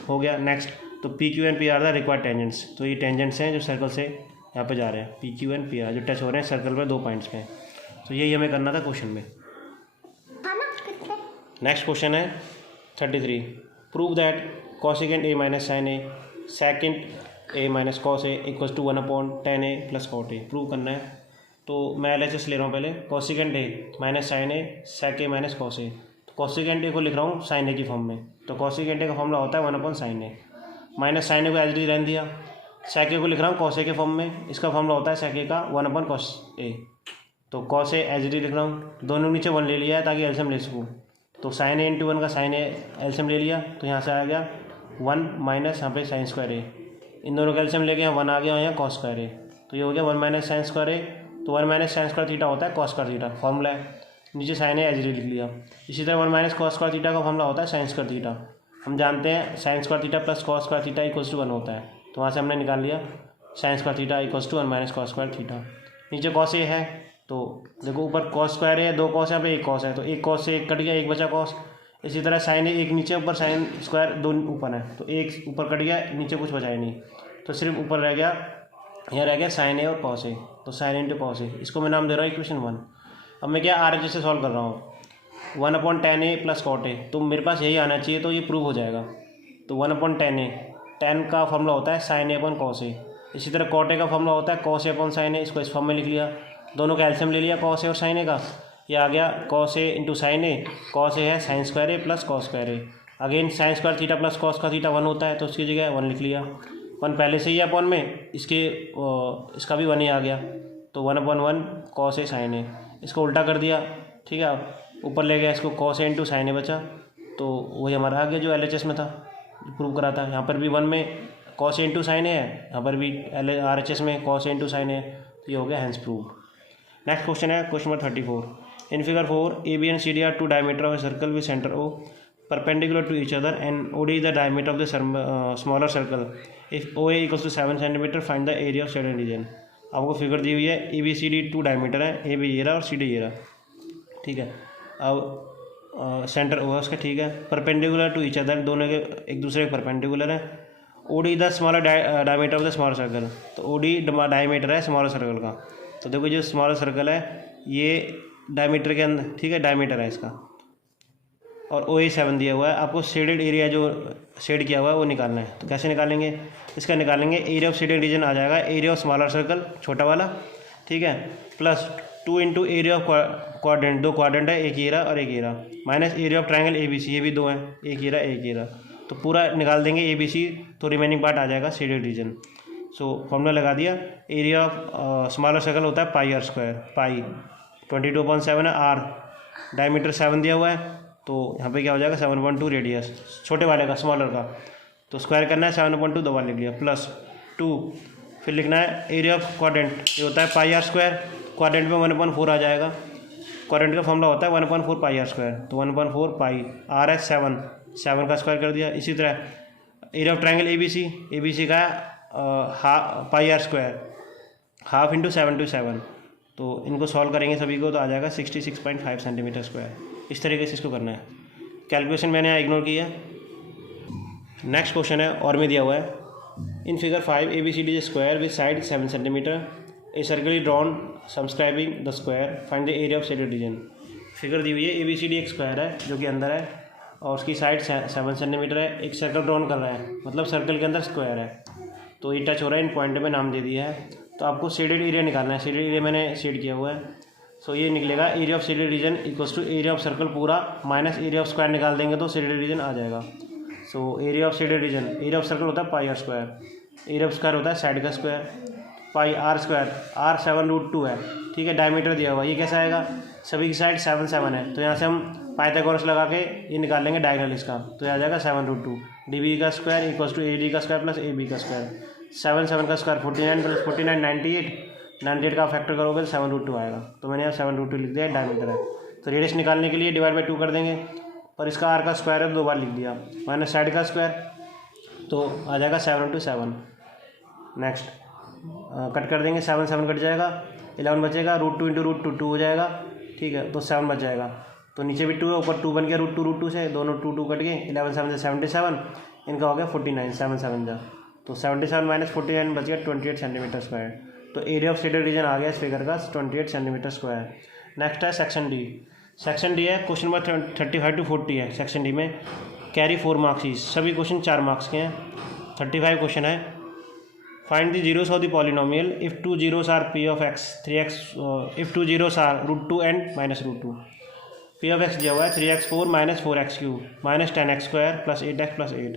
हो गया। नेक्स्ट, तो PQ and PR the required tangents, तो ये टेंजेंट्स हैं जो सर्कल से यहाँ पे जा रहे हैं, PQ एंड PR जो टच हो रहे हैं सर्कल पर 2 पॉइंट्स पे। तो यही हमें करना था क्वेश्चन में। नेक्स्ट क्वेश्चन है 33, prove that cosecant A minus sine A secant A minus cos A equals to 1/10 A plus cot A। प्रूव करना है, तो मैं LHS ले रहा हूँ पहले। cosecant A minus sine A sec A minus cos A, तो cosecant A को लिख रहा हूँ साइन A की फॉर्म में, तो cosecant A का फॉर्मूला होता है 1/sin A, minus sine A को एज रहने दिया। sec A को लिख रहा हूँ cos A के फॉर्म में, इसका फॉर्मूला होता है sec A का 1/cos A, तो cos A एज लिख रहा हूँ। दोनों नीचे 1 ले लिया है ताकि एल्सियम ले सकूँ, तो साइन A इंटू 1 का साइन A एल्सियम ले लिया, तो यहाँ से आ गया 1 माइनस यहाँ पे साइन स्क्वायर A, इन दोनों का एल्सियम लेके यहाँ 1 आ गया, यहाँ कॉस स्क्वायर A, तो ये हो गया 1 माइनस साइन स्क्वायर A। तो 1 माइनस साइन स्क्वायर थीटा होता है कॉस स्क्वायर थीटा, फॉर्मूला है। नीचे साइन A एज लिख लिया। इसी तरह 1 माइनस कॉस स्क्वायर थीटा का फॉर्मूला होता है साइन स्क्वायर थीटा। हम जानते हैं sine square theta plus cos square theta equals to 1 होता है, तो वहाँ से हमने निकाल लिया sine square theta equals to 1 minus cos square theta. नीचे कॉस A है, तो देखो ऊपर कॉस स्क्वायर है, 2 कॉस यहाँ पे 1 कॉस है, तो 1 कॉस से 1 कट गया, 1 बचा कॉस। इसी तरह साइन A 1 नीचे ऊपर साइन स्क्वायर 2 ऊपर है, तो 1 ऊपर कट गया, नीचे कुछ बचा ही नहीं, तो सिर्फ ऊपर रह गया, यहाँ रह गया साइन A और कॉस A, तो साइन इंटू कॉस A, इसको मैं नाम दे रहा हूँ इक्वेशन 1। अब मैं क्या RHS से सॉल्व कर रहा हूँ, 1/10 A प्लस cot A, तो मेरे पास यही आना चाहिए, तो ये प्रूव हो जाएगा। तो 1/10 A, 10 का फॉर्मूला होता है sine A upon cos A, इसी तरह cot A का फॉर्मूला होता है cos A upon sine A, इसको इस फॉर्म में लिख लिया। दोनों का एल्सियम ले लिया कॉस A और साइन A का, ये आ गया cos A into sine A, cos A है sine square A plus cos square A। Again sine square theta plus cos का थीटा 1 होता है, तो उसकी जगह 1 लिख लिया। 1 पहले से ही है अपॉन में, इसका भी 1 ही आ गया, तो 1/1 cos A साइन A, इसको उल्टा कर दिया, ठीक है। ऊपर ले गया इसको cos A into sine A बचा, तो वही हमारा आ गया जो LHS में था, प्रूव करा था। यहाँ पर भी 1 में cos A into sine A है, यहाँ पर भी RHS में cos A into sine A, तो ये हो गया हैंस प्रूव। नेक्स्ट क्वेश्चन है question number 34, in figure 4 AB and CD are 2 diameter of a circle with center O perpendicular to each other and OD is the diameter of the smaller circle. If OA equals to 7 cm, find the area of shaded region. आपको figure दी हुई है, ABCD 2 diameter है, AB ये रहा और CD ये रहा, ठीक है। अब सेंटर O है उसका, ठीक है। परपेंडिकुलर टू ईच अदर, दोनों के एक दूसरे के परपेंडिकुलर है। OD the smaller diameter of the smaller circle, तो OD डायमीटर है स्मॉलर सर्कल का। तो देखो जो स्मॉलर सर्कल है ये डायमीटर के अंदर, ठीक है, डायमीटर है इसका, और OA 7 दिया हुआ है। आपको शेडेड एरिया जो शेड किया हुआ है वो निकालना है, तो कैसे निकालेंगे, इसका निकालेंगे एरिया ऑफ शेडेड रीजन आ जाएगा, एरिया ऑफ स्मॉलर सर्कल छोटा वाला, ठीक है, plus 2 into area of quadrant, 2 quadrant है, एक ये रहा और एक ये रहा, minus area of triangle ABC, ये भी 2 है, एक ये रहा एक ये रहा, तो पूरा निकाल देंगे ABC, तो रिमेनिंग पार्ट आ जाएगा शेडेड रीजन। सो फॉर्मूला लगा दिया, एरिया ऑफ स्मॉलर सर्कल होता है पाई R स्क्वायर, पाई 22/7 है, R डायमीटर 7 दिया हुआ है, तो यहाँ पे क्या हो जाएगा 7/2 रेडियस छोटे वाले का स्मॉलर का, तो स्क्वायर करना है 7/2 दबा लिख लिया, प्लस 2 फिर लिखना है एरिया ऑफ क्वाड्रेंट, ये होता है पाई R स्क्वायर, क्वाड्रेंट में 1/4 आ जाएगा, क्वाड्रेंट का फॉर्मूला होता है 1/4 पाई R स्क्वायर, तो 1/4 पाई, R है 7 का स्क्वायर कर दिया। इसी तरह एरिया ऑफ ट्रायंगल ABC का पाई R स्क्वायर, हाफ इंटू 7/7, तो इनको सॉल्व करेंगे सभी को, तो आ जाएगा 66.5 सेंटीमीटर स्क्वायर। इस तरीके से इसको करना है, कैलकुलेशन मैंने यहाँ इग्नोर किया। नेक्स्ट क्वेश्चन है और में दिया हुआ है, in figure 5 ABCD square with side 7 centimetre, a circle is drawn subscribing the square, find the area of shaded region. Figure दी हुई है, ABCD एक स्क्वायर है जो कि अंदर है और उसकी साइड 7 सेंटीमीटर है, एक सर्कल ड्रॉन कर रहा है, मतलब सर्कल के अंदर स्क्वायर है, तो ये टच हो रहा है, इन पॉइंट में नाम दे दिया है। तो आपको शेडेड एरिया निकालना है, शेडेड एरिया मैंने शेड किया हुआ है, सो ये निकलेगा area of shaded region equals to area of circle पूरा माइनस एरिया ऑफ स्क्वायर निकाल देंगे तो शेडेड रीजन आ जाएगा। So area of shaded region, area of circle होता है pi R square, area of square होता है साइड का square, pi R square, R 7√2 है, ठीक है। डायमीटर दिया हुआ, ये कैसा आएगा, सभी की साइड 7 7 है, तो यहाँ से हम पाइथागोरस लगा के ये निकाल लेंगे डायगोनल इसका, तो यह आ जाएगा 7√2 डी का स्क्वायर इक्वल्स टू AD का स्क्वायर प्लस AB का स्क्वायर, 7 7 का स्क्वायर 49 प्लस 49 98 का फैक्टर करोगे तो 7√2 आएगा, तो मैंने यहाँ 7√2 लिख दिया, डायमीटर है। तो रेडियस निकालने के लिए डिवाइड बाई 2 कर देंगे, पर इसका आर का स्क्वायर है 2 बार लिख दिया, माइनस साइड का स्क्वायर, तो आ जाएगा 7 × 7। नेक्स्ट कट कर देंगे, 7 7 कट जाएगा, 11 बचेगा, √2 × √2 2 हो जाएगा, ठीक है, तो 7 बच जाएगा। तो नीचे भी 2 है, ऊपर 2 बन गया √2 से, दोनों 2 2 कट गए, 11 7 से 77, इनका हो गया 49, 7 7 जा, तो 77 माइनस 49 बच गया 28 सेंटीमीटर स्क्वायर। तो एरिया ऑफ शेडेड रीजन आ गया इस फिगर का 28 सेंटीमीटर स्क्वायर। नेक्स्ट है सेक्शन डी। सेक्शन डी है क्वेश्चन नंबर 35 to 40 है सेक्शन डी में, कैरी 4 मार्क्स ही, सभी क्वेश्चन 4 मार्क्स के हैं, 35 क्वेश्चन है। Find the zeros of the polynomial if 2 zeros आर p of x 3x, if 2 zeros आर √2 and -√2, p of x दिया हुआ है 3x4 - 4x3 - 10x² + 8x + 8,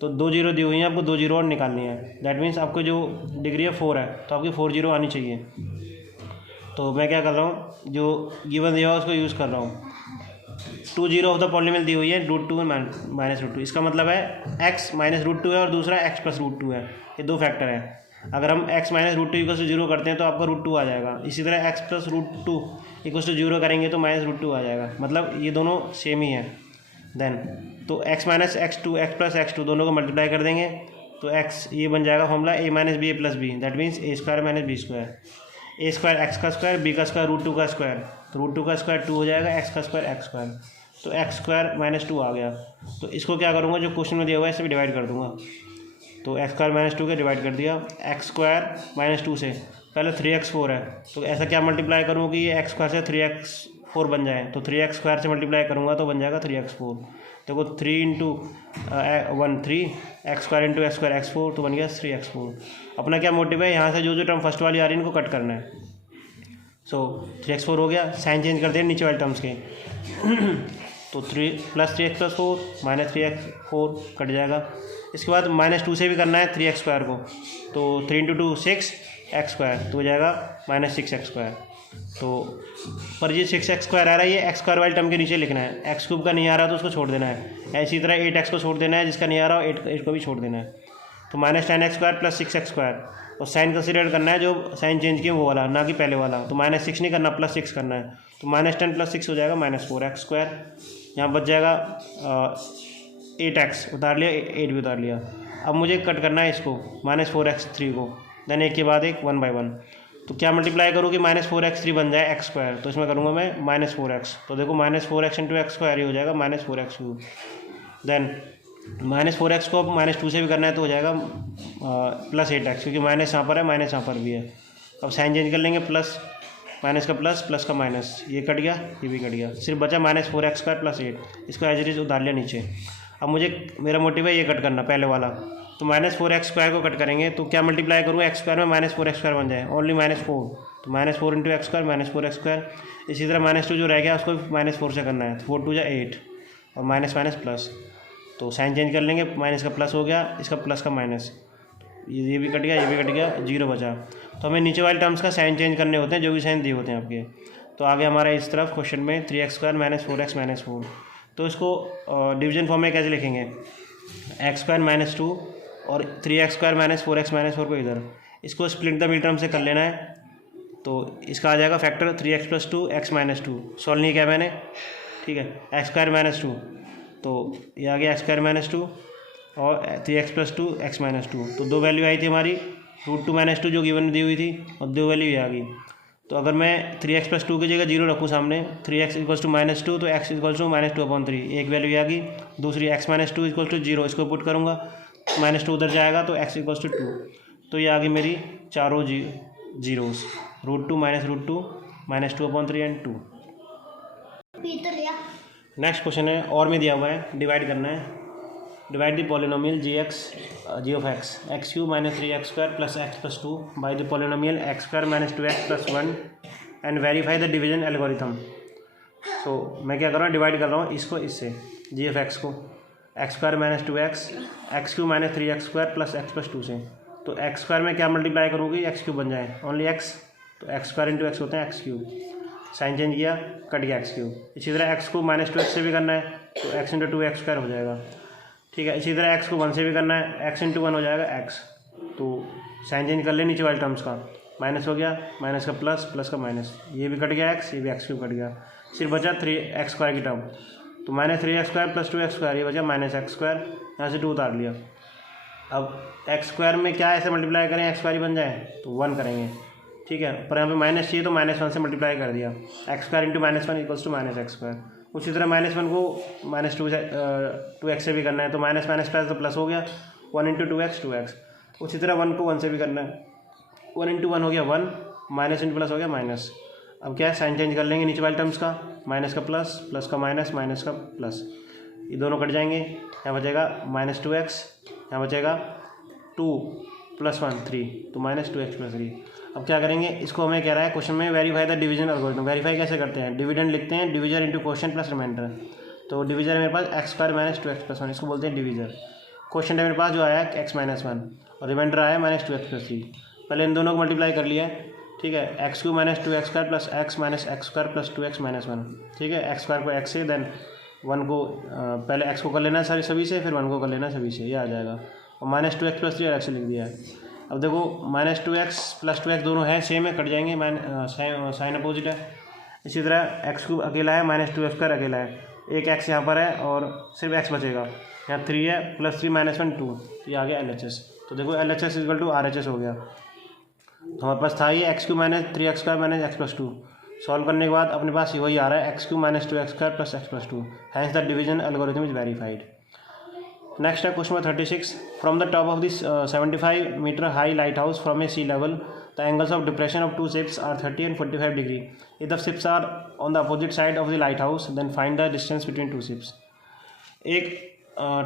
तो 2 जीरो दी हुई हैं, आपको 2 जीरो और निकालनी है, दैट मीन्स आपको जो डिग्री है 4 है, तो आपकी 4 जीरो आनी चाहिए। तो मैं क्या कर रहा हूँ, जो गिवन दिया हुआ उसको यूज़ कर रहा हूँ। 2 जीरो ऑफ द पॉलिनोमियल दी हुई है √2 और -√2, इसका मतलब है x -√2 है और दूसरा x + √2 है, ये 2 फैक्टर हैं। अगर हम x - √2 = 0 करते हैं तो आपका √2 आ जाएगा, इसी तरह x + √2 = 0 करेंगे तो -√2 आ जाएगा, मतलब ये दोनों सेम ही है। देन तो x - x2 x + x2 दोनों को मल्टीप्लाई कर देंगे, तो x ये बन जाएगा formula a - b + b, that means a² - b², a² x का स्क्वायर, b का स्क्वायर √2 का स्क्वायर, तो √2 का स्क्वायर 2 हो जाएगा, x का स्क्वायर x², तो x² - 2 आ गया। तो इसको क्या करूँगा, जो क्वेश्चन में दिया हुआ है इसे भी डिवाइड कर दूँगा, तो x² - 2 के डिवाइड कर दिया, x² - 2 से पहले 3x4 है, तो ऐसा क्या मल्टीप्लाई करूँ कि ये x² से 3x4 बन जाए, तो 3x² से मल्टीप्लाई करूँगा तो बन जाएगा 3x4, देखो 3 × 1 3, x² × x² x4, तो बन गया 3x4। अपना क्या मोटिव है, यहाँ से जो जो टर्म फर्स्ट वाली आ रही है इनको कट करना है। सो 3x4 हो गया, साइन चेंज कर दें नीचे वाले टर्म्स के, तो 3 + 3x + 4 - 3x4 कट जाएगा। इसके बाद -2 से भी करना है 3x² को, तो 3 × 2 6 x², तो हो जाएगा -6x²। तो पर ये 6x² आ रहा है, ये x² वाले टर्म के नीचे लिखना है, x³ का नहीं आ रहा तो उसको छोड़ देना है, इसी तरह 8x को छोड़ देना है, जिसका नहीं आ रहा 8 को भी छोड़ देना है, तो -10x² + 6x², और साइन कंसिडर करना है जो साइन चेंज किया वो वाला, ना कि पहले वाला, तो -6 नहीं करना, +6 करना है, तो -10 + 6 हो जाएगा -4x²। यहाँ बच जाएगा 8x उतार लिया, 8 भी उतार लिया। अब मुझे कट करना है इसको -4x3 को, देन एक के बाद एक 1 by 1, तो क्या मल्टीप्लाई करूँ कि -4x3 बन जाए x², तो इसमें करूँगा मैं -4x, तो देखो -4x × x² ही हो जाएगा -4x3। देन -4x को अब -2 से भी करना है तो हो जाएगा +8x, क्योंकि माइनस यहाँ पर है, माइनस यहाँ पर भी है। अब साइन चेंज कर लेंगे, प्लस माइनस का प्लस, प्लस का माइनस, ये कट गया, ये भी कट गया, सिर्फ बचा -4x² + 8, इसको एज इट इज उतार लिया नीचे। अब मुझे मेरा मोटिव है ये कट करना पहले वाला, तो -4x² को कट करेंगे, तो क्या मल्टीप्लाई करूँ x² में, -4x² बन जाए, ओनली -4, तो -4 × x² -4x²। इसी तरह -2 जो रह गया उसको -4 से करना है, तो 4 × 2 = 8, और माइनस माइनस प्लस, तो साइन चेंज कर लेंगे, माइनस का प्लस हो गया, इसका प्लस का माइनस, ये भी कट गया, ये भी कट गया, 0 बचा। तो हमें नीचे वाले टर्म्स का साइन चेंज करने होते हैं, जो भी साइन दिए होते हैं आपके। तो आगे हमारा इस तरफ क्वेश्चन में 3x² - 4x - 4, तो इसको डिवीजन फॉर्म में कैसे लिखेंगे, x² - 2 और 3x² - 4x - 4 को इधर, इसको स्प्लिट द मिड टर्म से कर लेना है, तो इसका आ जाएगा फैक्टर 3x + 2 x - 2, सॉल्व नहीं किया मैंने, ठीक है, x² - 2, तो ये आ गया x² - 2 और 3x + 2 x - 2, तो 2 वैल्यू आई थी हमारी, √2 - 2 जो गिवन दी हुई थी, और 2 वैल्यू ये आ गई। तो अगर मैं 3x + 2 की जगह 0 रखूँ सामने, 3x = -2, तो x = -2/3, एक वैल्यू ये आ गई, दूसरी x - 2 = 0, इसको पुट करूँगा, -2 उधर जाएगा तो x = 2, तो ये आ गई मेरी चारों जीरोस, √2 - √2 -2/3 एंड 2। नेक्स्ट क्वेश्चन है, और में दिया हुआ है, डिवाइड करना है, divide the polynomial g of x x³ - 3x² + x + 2 by the polynomial x² - 2x + 1 and verify the division algorithm. So मैं क्या कर रहा हूँ, डिवाइड कर रहा हूँ इसको इससे, g of x को, x square minus 2x, x Q minus 3x square plus x plus 2 से। तो एक्स स्क्वायर में क्या मल्टीप्लाई करोगे, एक्स क्यू बन जाए ओनली एक्स, तो एक्स स्क्वायर इंटू एक्स होता है एक्स क्यू, साइन चेंज किया कट गया एक्स क्यू। इसी तरह एक्स को माइनस 2x से भी करना है तो एक्स इंटू 2x स्क्वायर हो जाएगा, ठीक है। इसी तरह एक्स को 1 से भी करना है, एक्स इंटू 1 हो जाएगा एक्स, तो साइन चेंज कर ले नीचे वाले टर्म्स का, माइनस हो गया, माइनस का प्लस, प्लस का माइनस, ये भी कट गया एक्स, ये भी एक्स क्यू कट गया, सिर्फ बचा 3x स्क्वायर की टर्म, तो minus 3x square plus 2x square, ये बचा माइनस एक्स स्क्वायर, यहाँ से 2 उतार लिया। अब एक्स स्क्वायर में क्या ऐसे मल्टीप्लाई करें एक्स स्क्वायर ही बन जाए, तो 1 करेंगे, ठीक है। पर यहाँ पे माइनस चाहिए तो -1 से मल्टीप्लाई कर दिया, x square into -1 equals to minus x square. उसी तरह -1 को -2x से भी करना है तो माइनस माइनस प्लस तो प्लस हो गया, 1 इंटू 2x 2x। उसी तरह 1 को 1 से भी करना है, 1 इंटू 1 हो गया 1, माइनस इंटू प्लस हो गया माइनस। अब क्या है, साइन चेंज कर लेंगे नीचे वाले टर्म्स का, माइनस का प्लस, प्लस का माइनस, माइनस का प्लस, ये दोनों कट जाएंगे, यहाँ बचेगा -2x, यहाँ बचेगा 2 + 1 3, तो -2x + 3। अब क्या करेंगे, इसको हमें कह रहा है क्वेश्चन में verify the division algorithm. Verify कैसे करते हैं, डिविडेंड लिखते हैं, division into quotient plus remainder. तो डिविजन मेरे पास एक्स स्क्वायर माइनस 2x + 1, इसको बोलते हैं डिविजर। क्वोशिएंट है मेरे पास जो आया है x - 1 और रिमाइंडर आया -2x + 3। पहले इन दोनों को मल्टीप्लाई कर लिया है, ठीक है। x³ - 2x² plus x - x² plus 2x - 1, ठीक है। x स्क्वायर को x से, देन 1 को पहले x को कर लेना है सभी से, फिर 1 को कर लेना है सभी से, ये आ जाएगा। और -2x + 3 अलग से लिख दिया है। अब देखो -2x + 2x दोनों है सेम है, कट जाएंगे, साइन अपोजिट है। इसी तरह x³ अकेला है, -2x² अकेला है, एक x यहाँ पर है और सिर्फ x बचेगा, यहाँ 3 है, +3 - 1 2, ये आ गया LHS। तो देखो LHS = RHS हो गया। तो हमारे पास था ये x³ - 3x² - x + 2। सॉल्व करने के बाद अपने पास वही आ रहा है x³ - 2x² + x + 2, hence the division algorithm is verified. Next है question number 36। From the top of this 75 metre high light house from a sea level the angles of depression of 2 ships are 30 and 45 degree. If the ships are on the opposite side of the light house then find the distance between 2 ships। एक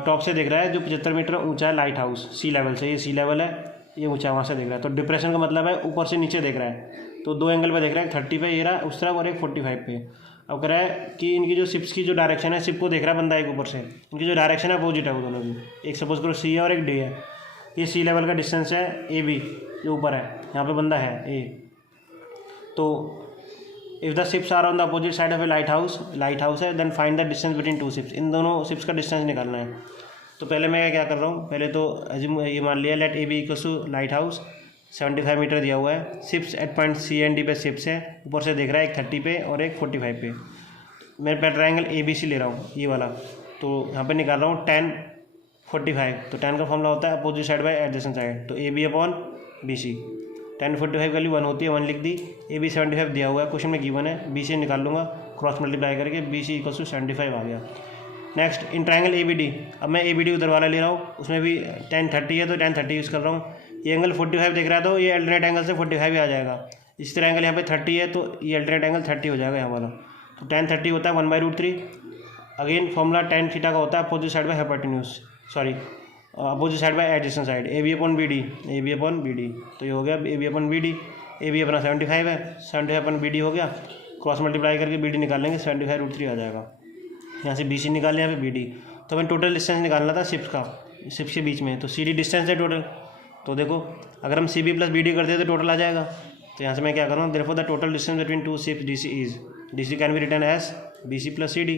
टॉप से देख रहा है जो 75 metre ऊंचा है light house, सी level से, ये सी लेवल है, ये ऊंचा वहाँ से देख रहा है। तो डिप्रेशन का मतलब है ऊपर से नीचे देख रहा है, तो 2 एंगल पे देख रहा है, 30 पे ये रहा उस तरफ और एक 45 पे। अब कह रहा है कि इनकी जो शिप्स की जो डायरेक्शन है, शिप को देख रहा है बंदा एक ऊपर से, इनकी जो डायरेक्शन है अपोजिट है वो दोनों की। एक सपोज करो सी है और एक डी है, ये सी लेवल का डिस्टेंस है ए बी, जो ऊपर है, यहाँ पे बंदा है ए। तो if the ships are on the opposite side of a light house है, then find the distance between 2 ships। इन दोनों शिप्स का डिस्टेंस निकालना है। तो पहले मैं क्या कर रहा हूँ, पहले तो ये मान लिया let A B = lighthouse, 75 metre दिया हुआ है, ships at point C and D पे शिप्स है, ऊपर से देख रहा है एक 30 पे और एक 45 पे। मैं पहले ट्रायंगल ABC ले रहा हूँ ये वाला, तो यहाँ पे निकाल रहा हूँ tan 45। तो tan का फॉर्मूला होता है opposite side by adjacent side, तो AB/BC। tan 45 वैल्यू 1 होती है, 1 लिख दी। AB 75 दिया हुआ है, क्वेश्चन में गिवन है, BC निकाल लूँगा क्रॉस मल्टीप्लाई करके, BC = 75 आ गया। नेक्स्ट इन ट्रायंगल ABD, अब मैं ABD उधर वाला ले रहा हूँ, उसमें भी tan 30 है तो tan 30 यूज़ कर रहा हूँ। ये एंगल 45 देख रहा है तो ये अल्टरनेट एंगल से 45 ही आ जाएगा। इस तरह एंगल यहाँ पे 30 है तो ये अल्टरनेट एंगल 30 हो जाएगा यहाँ वाला। तो tan 30 होता है 1/√3। अगेन फॉर्मूला tan थीटा का होता है opposite side by hypotenuse, opposite side by adjacent side, AB/BD। तो ये हो गया AB/BD। AB अपना 75 है, 75/BD हो गया, क्रॉस मल्टीप्लाई करके BD निकाल लेंगे, 75√3 आ जाएगा। यहाँ से BC निकाल लिया, यहाँ पे BD। तो हमें टोटल डिस्टेंस निकालना था शिप्स का, शिप्स के बीच में, तो CD डिस्टेंस है टोटल। तो देखो अगर हम CB + BD करते हैं तो टोटल आ जाएगा। तो यहाँ से मैं क्या कर रहा हूँ, therefore the total distance between 2 ships DC is, DC can be written as BC + CD,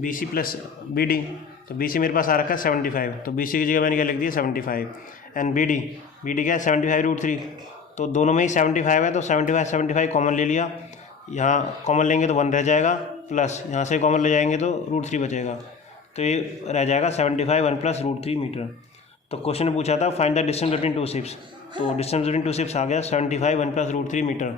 BC + BD। तो BC मेरे पास आ रखा है 75, तो BC की जगह मैंने क्या लिख दिया 75, एंड BD क्या है 75√3। तो दोनों में ही 75 है, तो 75 कॉमन ले लिया, यहाँ कॉमन लेंगे तो 1 रह जाएगा, प्लस यहाँ से कॉमन ले जाएंगे तो √3 बचेगा, तो ये रह जाएगा 75 1 + √3 मीटर। तो क्वेश्चन ने पूछा था find the distance between 2 ships, तो डिस्टेंस बिटवीन 2 ships आ गया 75 1 + √3 मीटर।